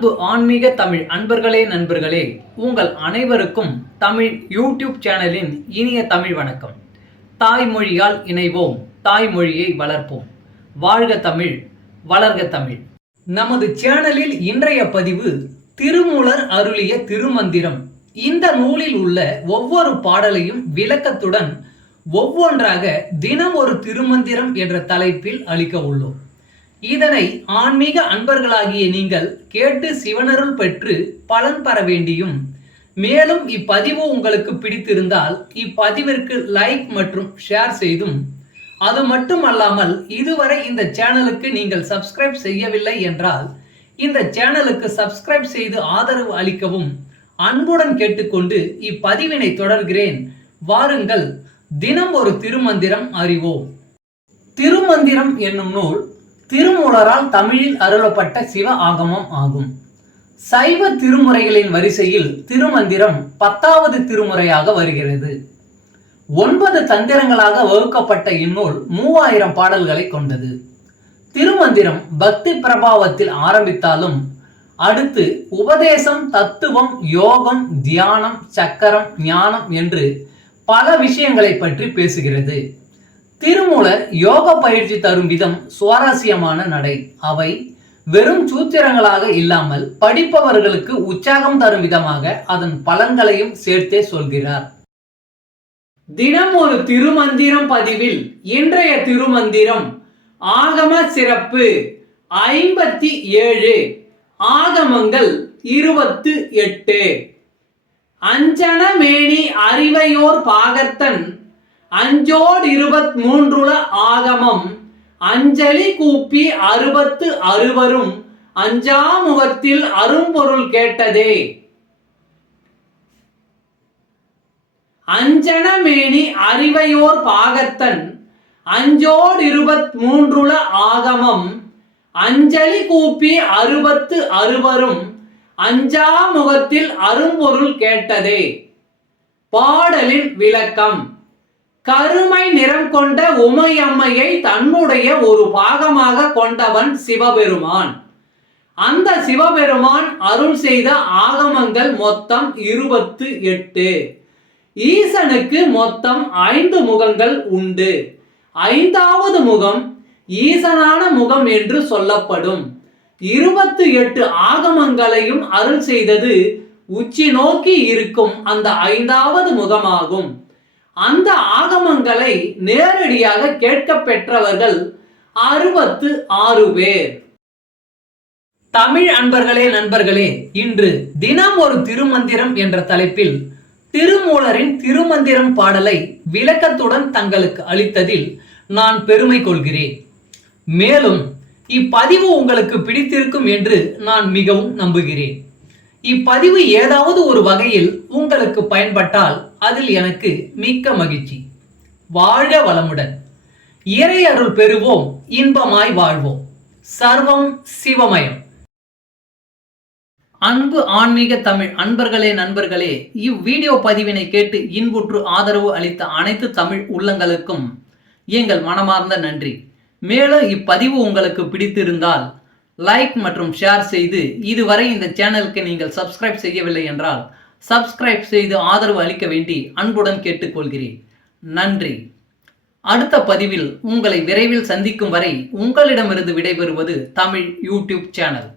அன்பு ஆன்மீக தமிழ் அன்பர்களே நண்பர்களே, உங்கள் அனைவருக்கும் தமிழ் யூடியூப் சேனலின் இனிய தமிழ் வணக்கம். தாய்மொழியால் இணைவோம், தாய்மொழியை வளர்ப்போம். வாழ்க தமிழ், வளர்க தமிழ். நமது சேனலில் இன்றைய பதிவு திருமூலர் அருளிய திருமந்திரம். இந்த நூலில் உள்ள ஒவ்வொரு பாடலையும் விளக்கத்துடன் ஒவ்வொன்றாக தினம் ஒரு திருமந்திரம் என்ற தலைப்பில் அளிக்க உள்ளோம். இதனை ஆன்மீக அன்பர்களாகிய நீங்கள் கேட்டு சிவனருள் பெற்று பலன் பெற வேண்டியும், மேலும் இப்பதிவு உங்களுக்கு பிடித்திருந்தால் இப்பதிவிற்கு லைக் மற்றும் ஷேர் செய்தும், அது மட்டுமல்லாமல் இதுவரை இந்த சேனலுக்கு நீங்கள் சப்ஸ்கிரைப் செய்யவில்லை என்றால் இந்த சேனலுக்கு சப்ஸ்கிரைப் செய்து ஆதரவு அளிக்கவும் அன்புடன் கேட்டுக்கொண்டு இப்பதிவினை தொடர்கிறேன். வாருங்கள், தினம் ஒரு திருமந்திரம் அறிவோம். திருமந்திரம் என்னும் நூல் திருமூலரால் தமிழில் அருளப்பட்ட சிவ ஆகமம் ஆகும். சைவ திருமுறைகளின் வரிசையில் திருமந்திரம் 10வது திருமுறையாக வருகிறது. 9 தந்திரங்களாக வகுக்கப்பட்ட இந்நூல் 3000 பாடல்களை கொண்டது. திருமந்திரம் பக்தி பிரபாவத்தில் ஆரம்பித்தாலும் அடுத்து உபதேசம், தத்துவம், யோகம், தியானம், சக்கரம், ஞானம் என்று பல விஷயங்களை பற்றி பேசுகிறது. திருமூலர் யோக பயிற்சி தரும் விதம் சுவாரஸ்யமான நடை. அவை வெறும் சூத்திரங்களாக இல்லாமல் படிப்பவர்களுக்கு உற்சாகம் தரும் விதமாக அதன் பலன்களையும் சேர்த்தே சொல்கிறார். தினம் ஒரு திருமந்திரம் பதிவில் இன்றைய திருமந்திரம் ஆகம சிறப்பு 57, ஆகமங்கள் 28. அஞ்சன மேனி அறிவையோர் பாகத்தன் அஞ்சோடு 23 ஆகமம் அஞ்சலி கூப்பி 60 அஞ்சாமுகத்தில் அரும்பொருள் கேட்டதே. அஞ்சனமேனி அறிவையோர் பாகத்தன் அஞ்சோடு 23 ஆகமம் அஞ்சலி கூப்பி 60 அஞ்சாமுகத்தில் அரும்பொருள் கேட்டதே. பாடலின் விளக்கம். கருமை நிறம் கொண்ட உமையம்மையை தன்னுடைய ஒரு பாகமாக கொண்டவன் சிவபெருமான். அந்த சிவபெருமான் அருள் செய்த ஆகமங்கள் மொத்தம் 28. ஈசனுக்கு மொத்தம் 5 முகங்கள் உண்டு. 5வது முகம் ஈசனான முகம் என்று சொல்லப்படும். 28 ஆகமங்களையும் அருள் செய்தது உச்சி நோக்கி இருக்கும் அந்த 5வது முகமாகும். அந்த ஆகமங்களை நேரடியாக கேட்க பெற்றவர்கள் 66 பேர். தமிழ் அன்பர்களே நண்பர்களே, இன்று தினம் ஒரு திருமந்திரம் என்ற தலைப்பில் திருமூலரின் திருமந்திரம் பாடலை விளக்கத்துடன் தங்களுக்கு அளித்ததில் நான் பெருமை கொள்கிறேன். மேலும் இப்பதிவு உங்களுக்கு பிடித்திருக்கும் என்று நான் மிகவும் நம்புகிறேன். இப்பதிவு ஏதாவது ஒரு வகையில் உங்களுக்கு பயன்பட்டால் அதில் எனக்கு மிக்க மகிழ்ச்சி. வாழ்க வளமுடன். இறை அருள் பெறுவோம், இன்பமாய் வாழ்வோம். சர்வம் சிவமயம். அன்பு ஆன்மீக தமிழ் அன்பர்களே நண்பர்களே, இவ்வீடியோ பதிவினை கேட்டு இன்புற்று ஆதரவு அளித்த அனைத்து தமிழ் உள்ளங்களுக்கும் எங்கள் மனமார்ந்த நன்றி. மேலும் இப்பதிவு உங்களுக்கு பிடித்திருந்தால் லைக் மற்றும் ஷேர் செய்து, இதுவரை இந்த சேனலுக்கு நீங்கள் சப்ஸ்கிரைப் செய்யவில்லை என்றால் சப்ஸ்கிரைப் செய்து ஆதரவு அளிக்க வேண்டி அன்புடன் கேட்டுக்கொள்கிறேன். நன்றி. அடுத்த பதிவில் உங்களை விரைவில் சந்திக்கும் வரை உங்களிடமிருந்து விடைபெறுவது தமிழ் யூடியூப் சேனல்.